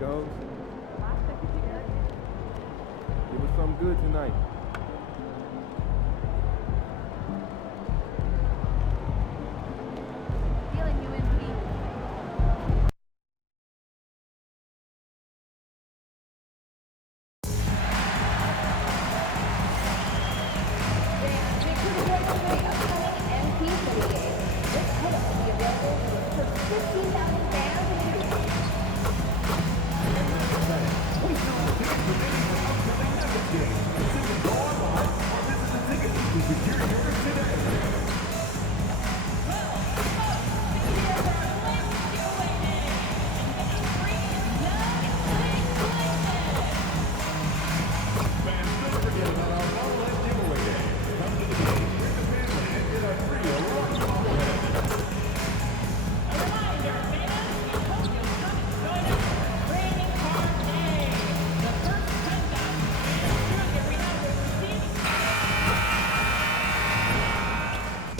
goes. It was something good tonight. Feeling you, MP.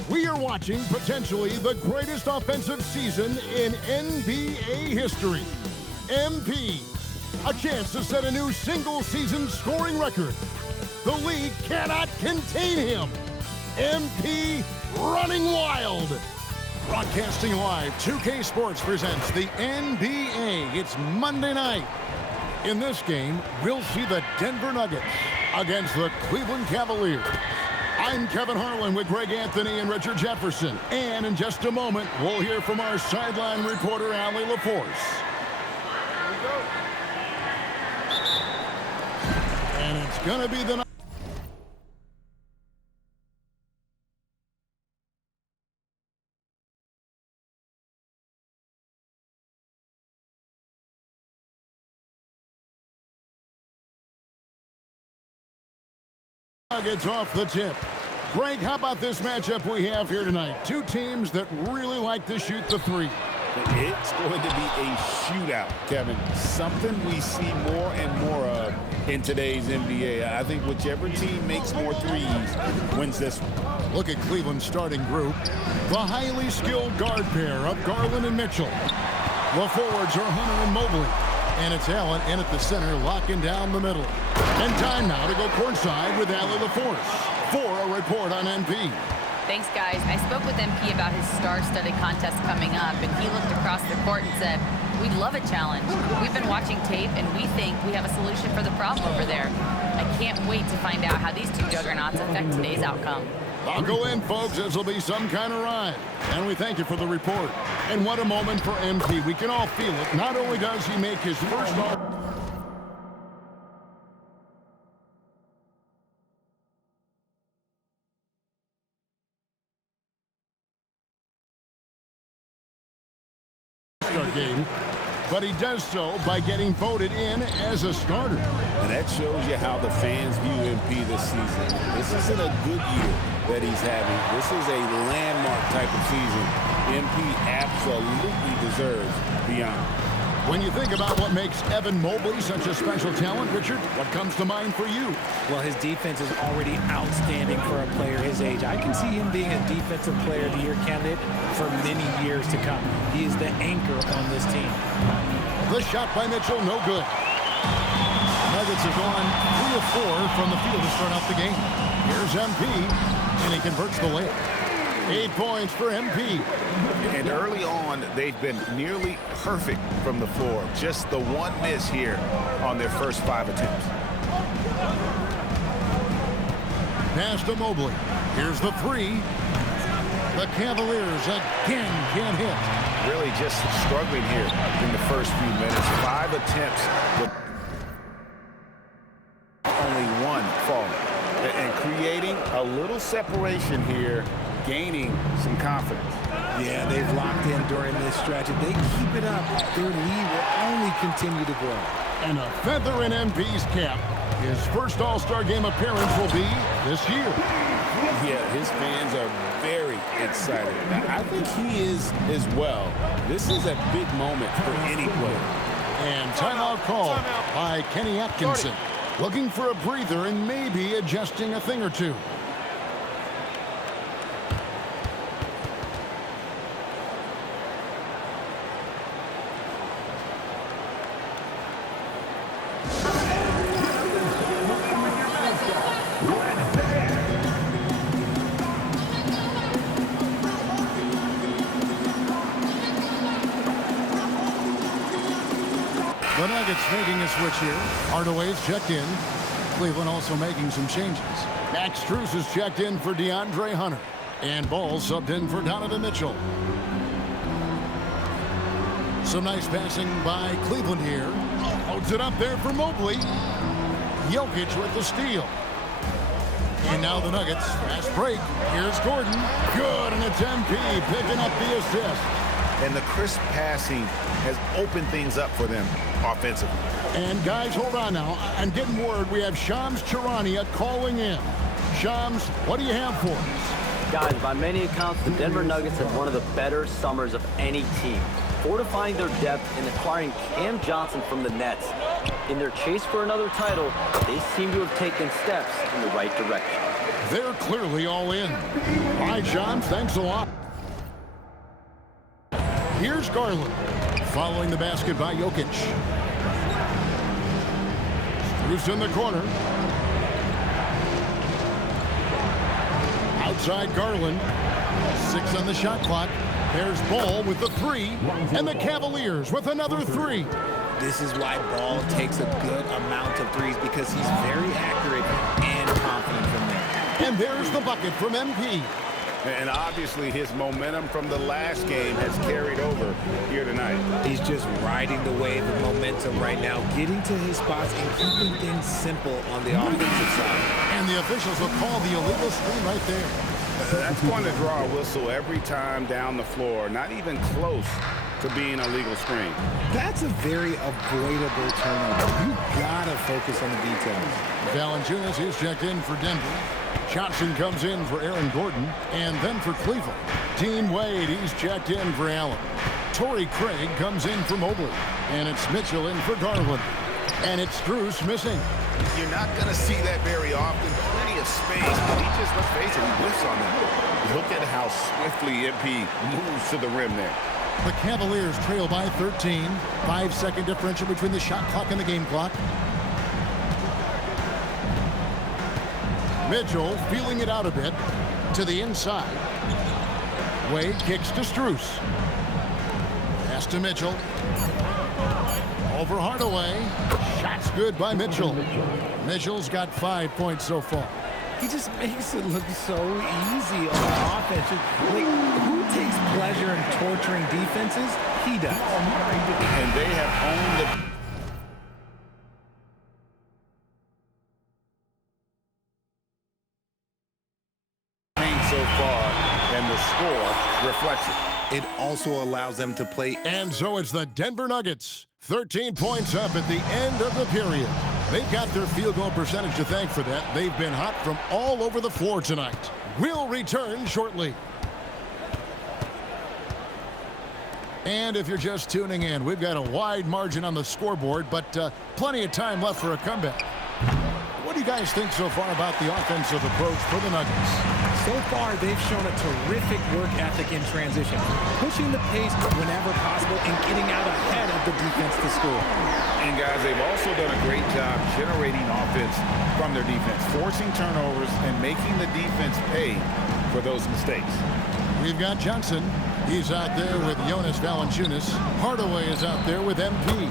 We are watching potentially the greatest offensive season in NBA history. MP, a chance to set a new single-season scoring record. The league cannot contain him. MP running wild. Broadcasting live, 2K Sports presents the NBA. It's Monday night. In this game, we'll see the Denver Nuggets against the Cleveland Cavaliers. I'm Kevin Harlan with Greg Anthony and Richard Jefferson. And in just a moment, we'll hear from our sideline reporter, Allie LaForce. And it's going to be the Nuggets off the tip. Greg, how about this matchup we have here tonight? Two teams that really like to shoot the three. It's going to be a shootout, Kevin. Something we see more and more of in today's NBA. I think whichever team makes more threes wins this one. Look at Cleveland's starting group. The highly skilled guard pair of Garland and Mitchell. The forwards are Hunter and Mobley. And it's Allen in at the center, locking down the middle. And time now to go courtside with Allie LaForce for a report on MP. Thanks, guys. I spoke with MP about his star-studded contest coming up, and he looked across the court and said, "We'd love a challenge. We've been watching tape, and we think we have a solution for the problem over there." I can't wait to find out how these two juggernauts affect today's outcome. Buckle in, folks. This will be some kind of ride. And we thank you for the report. And what a moment for MP. We can all feel it. Not only does he make his first game, but he does so by getting voted in as a starter. And that shows you how the fans view MP this season. This isn't a good year that he's having. This is a landmark type of season. MP absolutely deserves the honor. When you think about what makes Evan Mobley such a special talent, Richard, what comes to mind for you? Well, his defense is already outstanding for a player his age. I can see him being a defensive player of the year candidate for many years to come. He is the anchor on this team. The shot by Mitchell, no good. Nuggets have gone 3 of 4 from the field to start off the game. Here's MP, and he converts the layup. 8 points for MP. And early on, they've been nearly perfect from the floor. Just the one miss here on their first 5 attempts. Pass to Mobley. Here's the 3. The Cavaliers again can't hit. Really just struggling here in the first few minutes. 5 attempts with only 1 falling. And creating a little separation here, gaining some confidence. Yeah, they've locked in during this stretch. If they keep it up, their lead will only continue to grow. And a feather in MP's cap. His first All-Star Game appearance will be this year. Yeah, his fans are very excited. I think he is as well. This is a big moment for any player. And timeout call by Kenny Atkinson. Looking for a breather and maybe adjusting a thing or two. Nuggets making a switch here. Hardaway's checked in. Cleveland also making some changes. Max Strus is checked in for DeAndre Hunter. And Ball subbed in for Donovan Mitchell. Some nice passing by Cleveland here. Loads it up there for Mobley. Jokic with the steal. And now the Nuggets. Fast break. Here's Gordon. Good, and it's MP picking up the assist. And the crisp passing has opened things up for them offensively. And guys, hold on now. I'm getting word we have Shams Charania calling in. Shams, what do you have for us? Guys, by many accounts, the Denver Nuggets have one of the better summers of any team, fortifying their depth and acquiring Cam Johnson from the Nets. In their chase for another title, they seem to have taken steps in the right direction. They're clearly all in. All right, Shams, thanks a lot. Here's Garland, following the basket by Jokic. Strus in the corner. Outside Garland. 6 on the shot clock. There's Ball with the 3. And the Cavaliers with another 3. This is why Ball takes a good amount of threes, because he's very accurate and confident from there. And there's the bucket from MP. And obviously his momentum from the last game has carried over here tonight. He's just riding the wave of momentum right now, getting to his spots and keeping things simple on the offensive side. And the officials will call the illegal screen right there. That's going to draw a whistle every time down the floor, not even close to being a legal screen. That's a very avoidable turnover. You gotta focus on the details. Valanciunas is checked in for Denver. Johnson comes in for Aaron Gordon, and then for Cleveland. Dean Wade, he's checked in for Allen. Torrey Craig comes in for Mobley, and it's Mitchell in for Garland. And it's Strus missing. You're not going to see that very often. Plenty of space, but he just, let's face it, he whiffs on that. Look at how swiftly MP moves to the rim there. The Cavaliers trail by 13. 5-second differential between the shot clock and the game clock. Mitchell feeling it out a bit to the inside. Wade kicks to Strus. Pass to Mitchell. Over Hardaway. Shots good by Mitchell. Mitchell's got 5 points so far. He just makes it look so easy on offense. Like, who takes pleasure in torturing defenses? He does. And they have owned the... so far, and the score reflects it. It also allows them to play. And so it's the Denver Nuggets. 13 points up at the end of the period. They've got their field goal percentage to thank for that. They've been hot from all over the floor tonight. We'll return shortly. And if you're just tuning in, we've got a wide margin on the scoreboard, but plenty of time left for a comeback. What do you guys think so far about the offensive approach for the Nuggets? So far, they've shown a terrific work ethic in transition, pushing the pace whenever possible and getting out ahead of the defense to score. And guys, they've also done a great job generating offense from their defense, forcing turnovers and making the defense pay for those mistakes. We've got Johnson. He's out there with Jonas Valanciunas. Hardaway is out there with MP.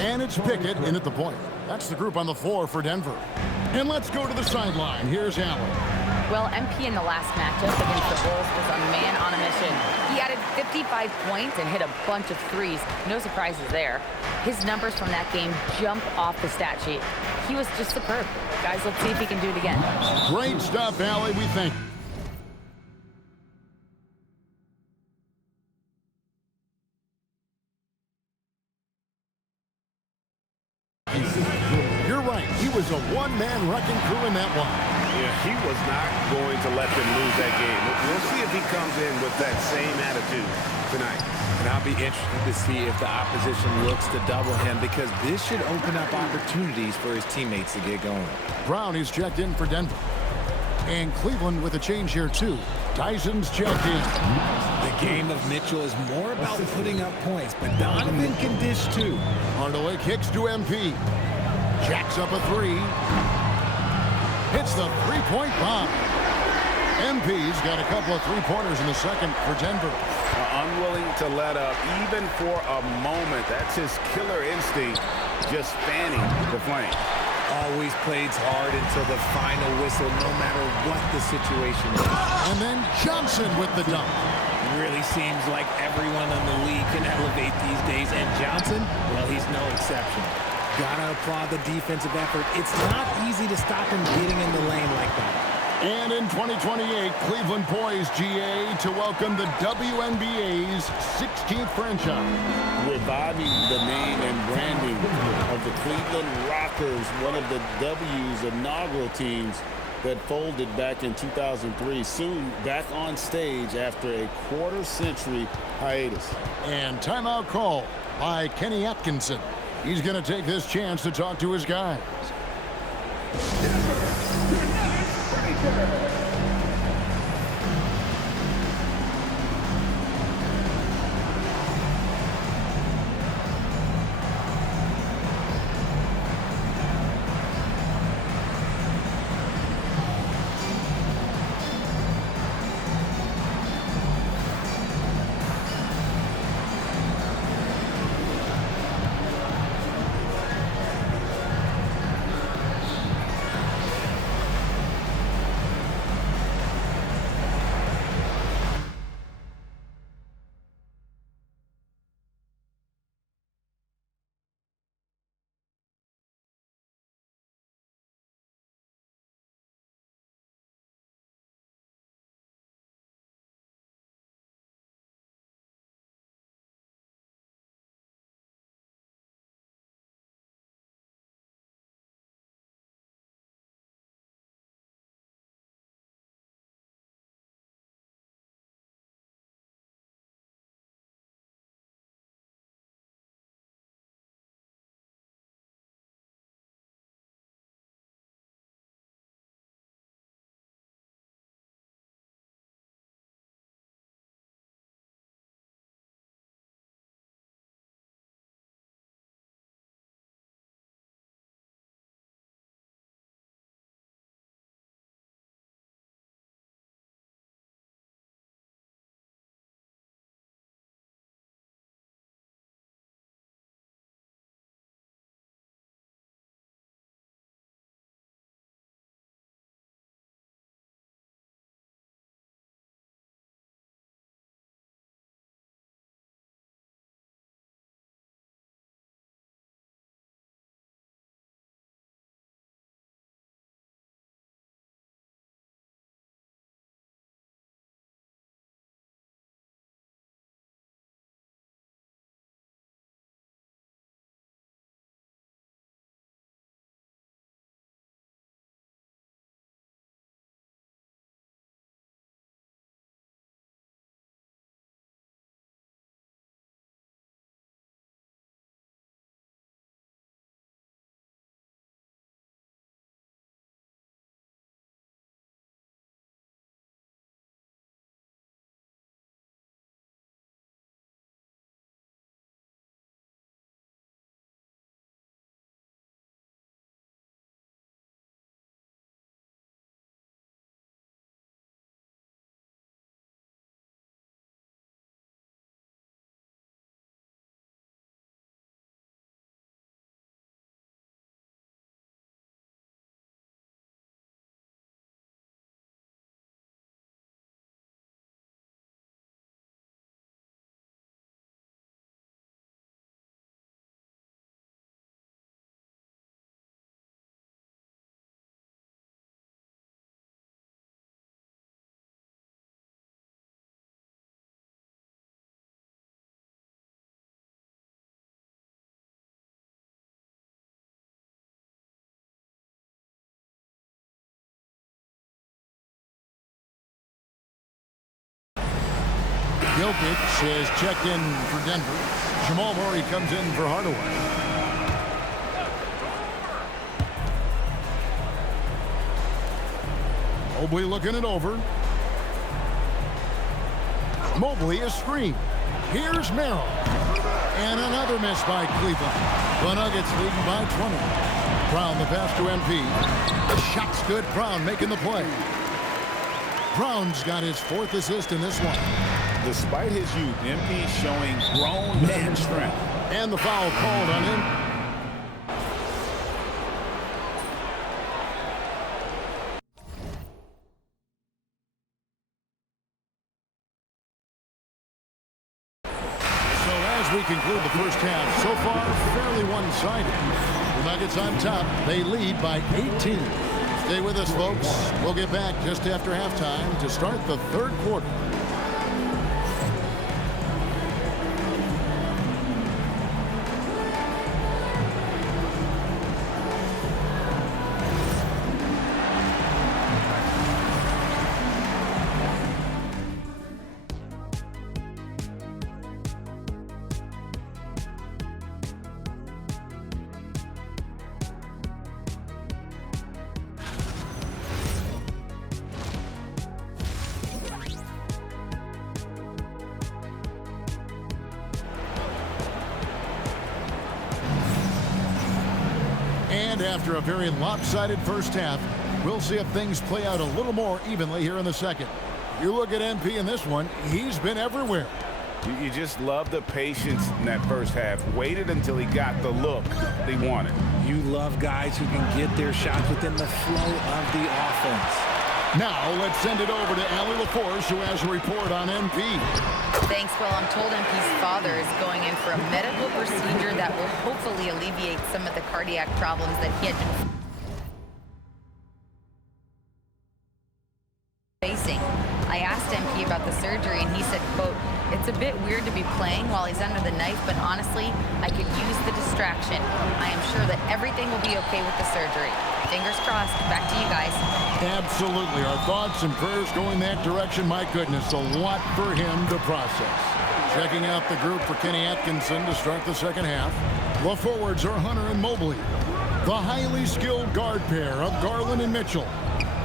And it's Pickett in at the point. That's the group on the floor for Denver. And let's go to the sideline. Here's Allen. Well, MP in the last matchup against the Bulls was a man on a mission. He added 55 points and hit a bunch of threes. No surprises there. His numbers from that game jump off the stat sheet. He was just superb. Guys, let's see if he can do it again. Great stuff, Allie. We think. You're right. He was a one-man wrecking crew in that one. Yeah, he was not going to let them lose that game. We'll see if he comes in with that same attitude tonight. And I'll be interested to see if the opposition looks to double him, because this should open up opportunities for his teammates to get going. Brown is checked in for Denver. And Cleveland with a change here, too. Tyson's checked in. The game of Mitchell is more about putting up points, but Donovan can dish, too. Hardaway kicks to MP. Jacks up a three. Hits the three-point bomb. MP's got a couple of three-pointers in the second for Denver. Unwilling to let up even for a moment. That's his killer instinct just fanning the flame. Always plays hard until the final whistle, no matter what the situation is. And then Johnson with the dunk. Really seems like everyone in the league can elevate these days, and Johnson, well, he's no exception. Gotta applaud the defensive effort. It's not easy to stop him getting in the lane like that. And in 2028, Cleveland poised, GA, to welcome the WNBA's 16th franchise. Reviving the name and branding of the Cleveland Rockers, one of the W's inaugural teams that folded back in 2003, soon back on stage after a quarter-century hiatus. And timeout call by Kenny Atkinson. He's going to take this chance to talk to his guys. Jokic is checked in for Denver. Jamal Murray comes in for Hardaway. Mobley looking it over. Mobley is screened. Here's Merrill. And another miss by Cleveland. The Nuggets leading by 20. Brown the pass to MP. The shot's good. Brown making the play. Brown's got his 4th assist in this one. Despite his youth, MP showing grown man strength. And the foul called on him. As we conclude the first half, so far fairly one-sided. The Nuggets on top. They lead by 18. Stay with us, folks. We'll get back just after halftime to start the third quarter. And after a very lopsided first half, we'll see if things play out a little more evenly here in the second. You look at MP in this one, he's been everywhere. You just love the patience in that first half. Waited until he got the look they wanted. You love guys who can get their shots within the flow of the offense. Now let's send it over to Allie LaForce, who has a report on MP. Thanks, Will. I'm told MP's father is going in for a medical procedure that will hopefully alleviate some of the cardiac problems that he had been facing. I asked MP about the surgery, and he said, quote, "It's a bit weird to be playing while he's under the knife, but honestly, I could use the distraction. I am sure that everything will be okay with the surgery." Fingers crossed. Back to you guys. Absolutely. Our thoughts and prayers going that direction. My goodness, a lot for him to process. Checking out the group for Kenny Atkinson to start the second half. The forwards are Hunter and Mobley. The highly skilled guard pair of Garland and Mitchell.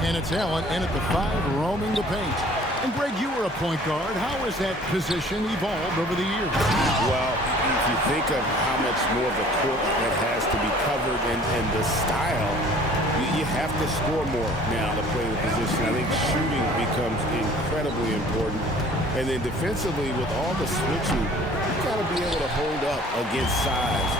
And it's Allen in at the 5, roaming the paint. And Greg, you were a point guard. How has that position evolved over the years? Well, if you think of how much more of the court that has to be covered and the style, you have to score more now to play the position. I think shooting becomes incredibly important. And then defensively, with all the switching, you've got to be able to hold up against size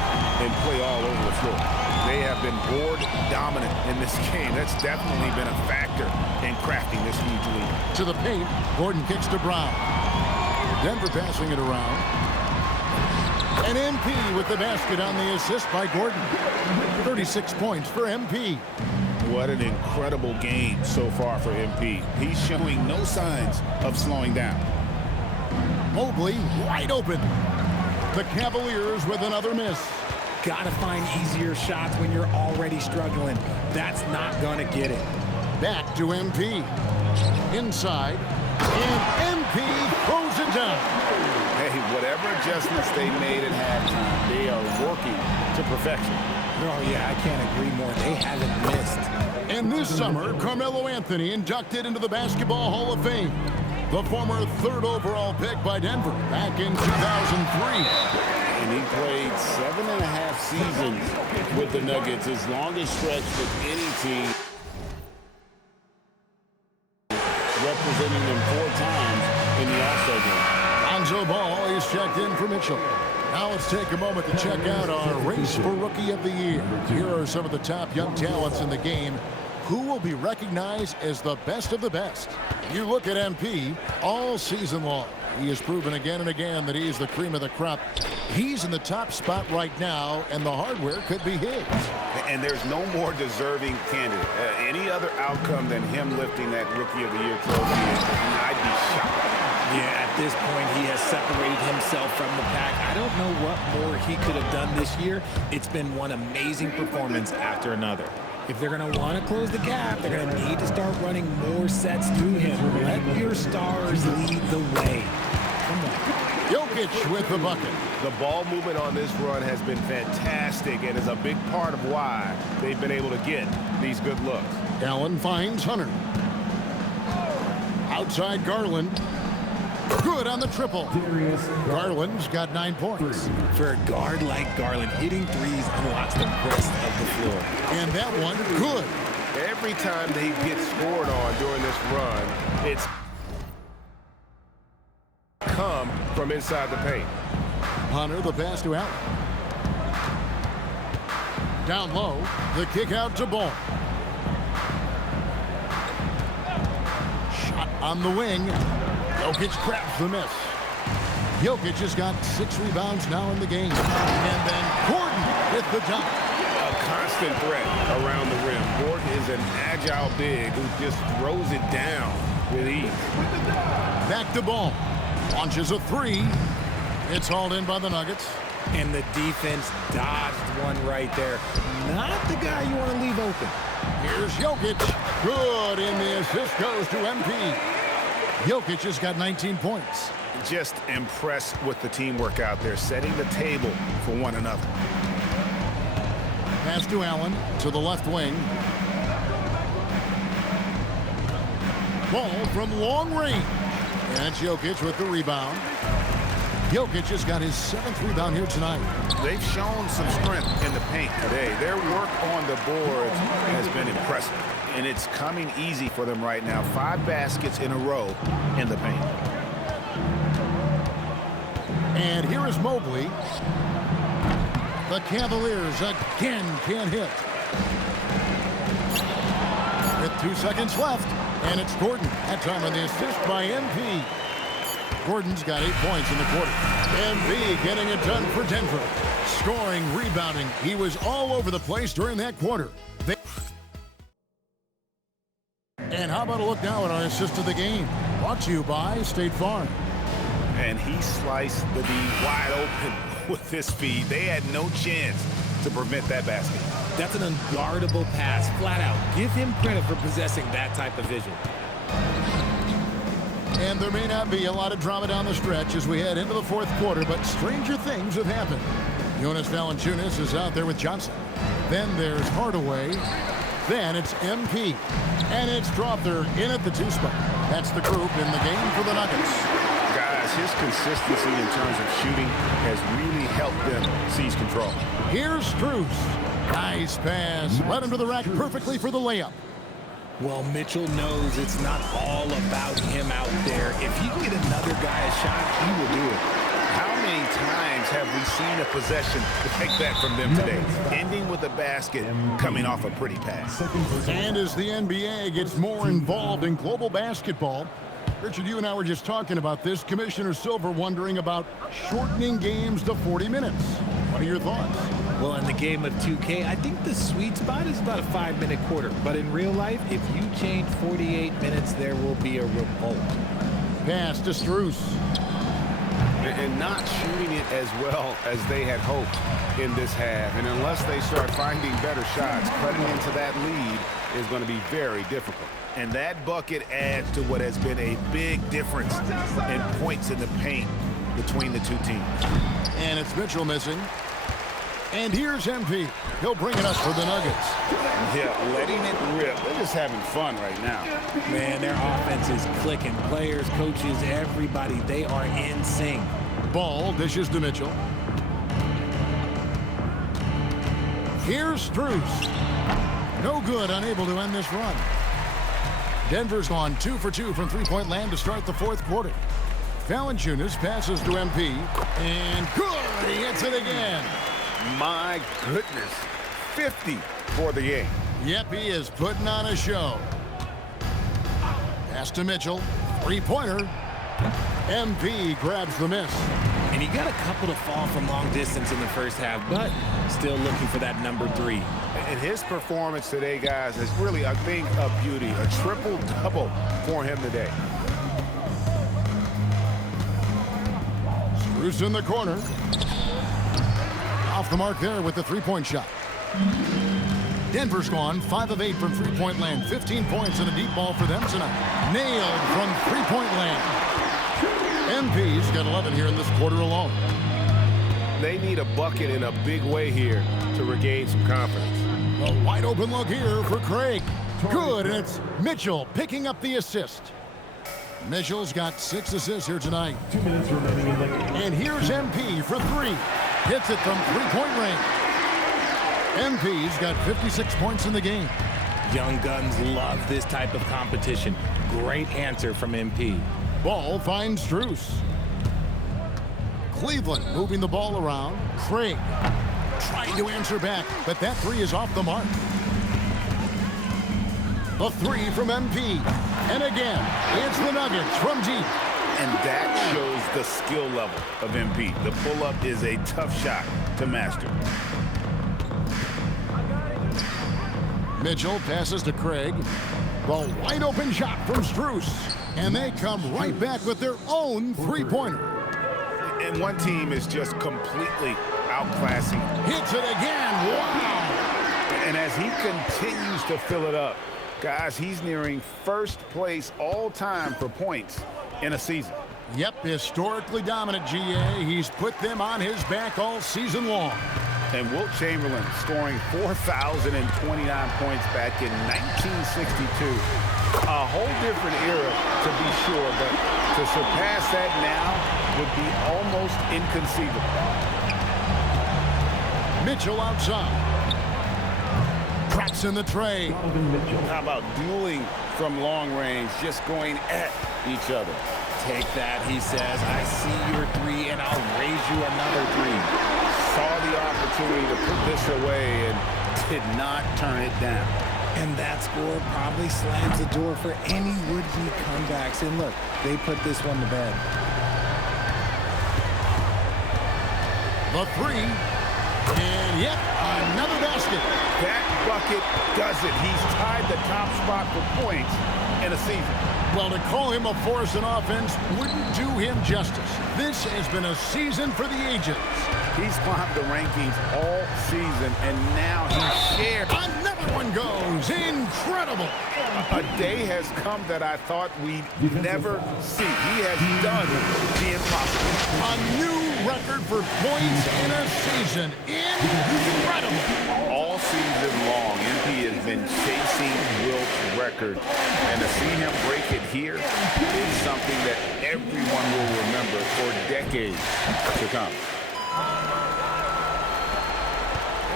and play all over the floor. They have been board dominant in this game. That's definitely been a factor in crafting this huge lead. To the paint, Gordon kicks to Brown. Denver passing it around. And MP with the basket on the assist by Gordon. 36 points for MP. What an incredible game so far for MP. He's showing no signs of slowing down. Mobley wide open. The Cavaliers with another miss. Gotta find easier shots when you're already struggling. That's not gonna get it. Back to MP. Inside. And MP throws it down. Hey, whatever adjustments they made at halftime, they are working to perfection. Oh, yeah, I can't agree more. They haven't missed. And this summer, Carmelo Anthony inducted into the Basketball Hall of Fame. The former 3rd overall pick by Denver back in 2003. And he played 7.5 seasons with the Nuggets, his longest stretch with any team, representing them 4 times in the All-Star game. Lonzo Ball is checked in for Mitchell. Now let's take a moment to check out our race for Rookie of the Year. Here are some of the top young talents in the game. Who will be recognized as the best of the best? You look at MP all season long. He has proven again and again that he is the cream of the crop. He's in the top spot right now, and the hardware could be his. And there's no more deserving candidate. Any other outcome than him lifting that Rookie of the Year trophy, I'd be shocked. Yeah, at this point, he has separated himself from the pack. I don't know what more he could have done this year. It's been one amazing performance after another. If they're going to want to close the gap, they're going to need to start running more sets through him. Let your stars lead the way. Come on. Jokic with the bucket. The ball movement on this run has been fantastic and is a big part of why they've been able to get these good looks. Allen finds Hunter. Outside Garland. Good on the triple. Garland's got 9 points. For a guard like Garland, hitting threes unlocks the rest of the floor. And that one, good. Every time they get scored on during this run, it's come from inside the paint. Hunter, the pass to Allen. Down low, the kick out to Ball. Shot on the wing. Jokic grabs the miss. Jokic has got 6 rebounds now in the game. And then Gordon with the dunk. A constant threat around the rim. Gordon is an agile big who just throws it down with ease. Back to Ball. Launches a 3. It's hauled in by the Nuggets. And the defense dodged one right there. Not the guy you want to leave open. Here's Jokic. Good, and the assist goes to MP. Jokic has got 19 points. Just impressed with the teamwork out there, setting the table for one another. Pass to Allen, to the left wing. Ball from long range. And it's Jokic with the rebound. Jokic has got his 7th rebound here tonight. They've shown some strength in the paint today. Their work on the boards has been impressive, and it's coming easy for them right now. 5 baskets in a row in the paint. And here is Mobley. The Cavaliers again can't hit. With 2 seconds left, and it's Gordon. That time on the assist by MP. Gordon's got 8 points in the quarter. MP getting it done for Denver. Scoring, rebounding. He was all over the place during that quarter. And how about a look now at our assist of the game? Brought to you by State Farm. And he sliced the D wide open with his speed. They had no chance to prevent that basket. That's an unguardable pass, flat out. Give him credit for possessing that type of vision. And there may not be a lot of drama down the stretch as we head into the 4th quarter, but stranger things have happened. Jonas Valanciunas is out there with Johnson. Then there's Hardaway. Then it's MP. And it's Strawther in at the 2 spot. That's the group in the game for the Nuggets. Guys, his consistency in terms of shooting has really helped them seize control. Here's Strus. Nice pass. Led him to the rack perfectly for the layup. Well, Mitchell knows it's not all about him out there. If he can get another guy a shot, he will do it. How many times have we seen a possession like that from them today? Ending with a basket, coming off a pretty pass. And as the NBA gets more involved in global basketball, Richard, you and I were just talking about this. Commissioner Silver wondering about shortening games to 40 minutes. What are your thoughts? Well, in the game of 2K, I think the sweet spot is about a 5-minute quarter. But in real life, if you change 48 minutes, there will be a revolt. Pass to Strus. And not shooting it as well as they had hoped in this half. And unless they start finding better shots, cutting into that lead is going to be very difficult. And that bucket adds to what has been a big difference in points in the paint between the 2 teams. And it's Mitchell missing. And here's MP. He'll bring it up for the Nuggets. Yeah, letting it rip. They're just having fun right now. Man, their offense is clicking. Players, coaches, everybody, they are in sync. Ball dishes to Mitchell. Here's Strus. No good, unable to end this run. Denver's gone 2 for 2 from 3-point land to start the 4th quarter. Valanciunas passes to MP. And good, he hits it again. My goodness, 50 for the game. Yep, he is putting on a show. Pass to Mitchell. 3-pointer. MP grabs the miss. And he got a couple to fall from long distance in the first half, but still looking for that number 3. And his performance today, guys, is really a thing of beauty. A triple-double for him today. Strus in the corner. Off the mark there with the 3-point shot. Denver's gone 5 of 8 from 3-point land. 15 points and a deep ball for them tonight. Nailed from 3-point land. MP's got 11 here in this quarter alone. They need a bucket in a big way here to regain some confidence. A wide open look here for Craig. Good, and it's Mitchell picking up the assist. Mitchell's got 6 assists here tonight. 2 minutes remaining in the game. And here's MP for 3. Hits it from 3-point range. MP's got 56 points in the game. Young guns love this type of competition. Great answer from MP. Ball finds Strus. Cleveland moving the ball around. Craig trying to answer back, but that 3 is off the mark. The 3 from MP. And again, it's the Nuggets from deep. And that shows the skill level of MP. The pull-up is a tough shot to master. Mitchell passes to Craig. The wide open shot from Strus. And they come right back with their own three-pointer. And one team is just completely outclassing. Hits it again. Wow. And as he continues to fill it up, guys, he's nearing first place all time for points in a season. Yep, historically dominant GA. He's put them on his back all season long. And Wilt Chamberlain scoring 4,029 points back in 1962. A whole different era, to be sure, but to surpass that now would be almost inconceivable. Mitchell outside. Traps in the tray. How about dueling from long range, just going at each other? Take that, he says. I see your three, and I'll raise you another three. Saw the opportunity to put this away and did not turn it down. And that score probably slams the door for any would-be comebacks. And look, they put this one to bed. The three. And yet another basket. That bucket does it. He's tied the top spot for points in a season. Well, to call him a force in offense wouldn't do him justice. This has been a season for the ages. He's climbed the rankings all season, and now he's shared. Another one goes. Incredible. A day has come that I thought we'd never see. He has done the impossible. A new record for points in a season. Incredible. All season long, MP has been chasing Wilt's record, and to see him break it here is something that everyone will remember for decades to come.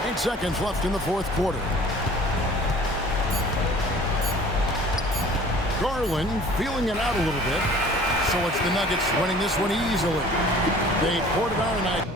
8 seconds left in the fourth quarter. Garland feeling it out a little bit. So it's the Nuggets winning this one easily. They poured it on tonight.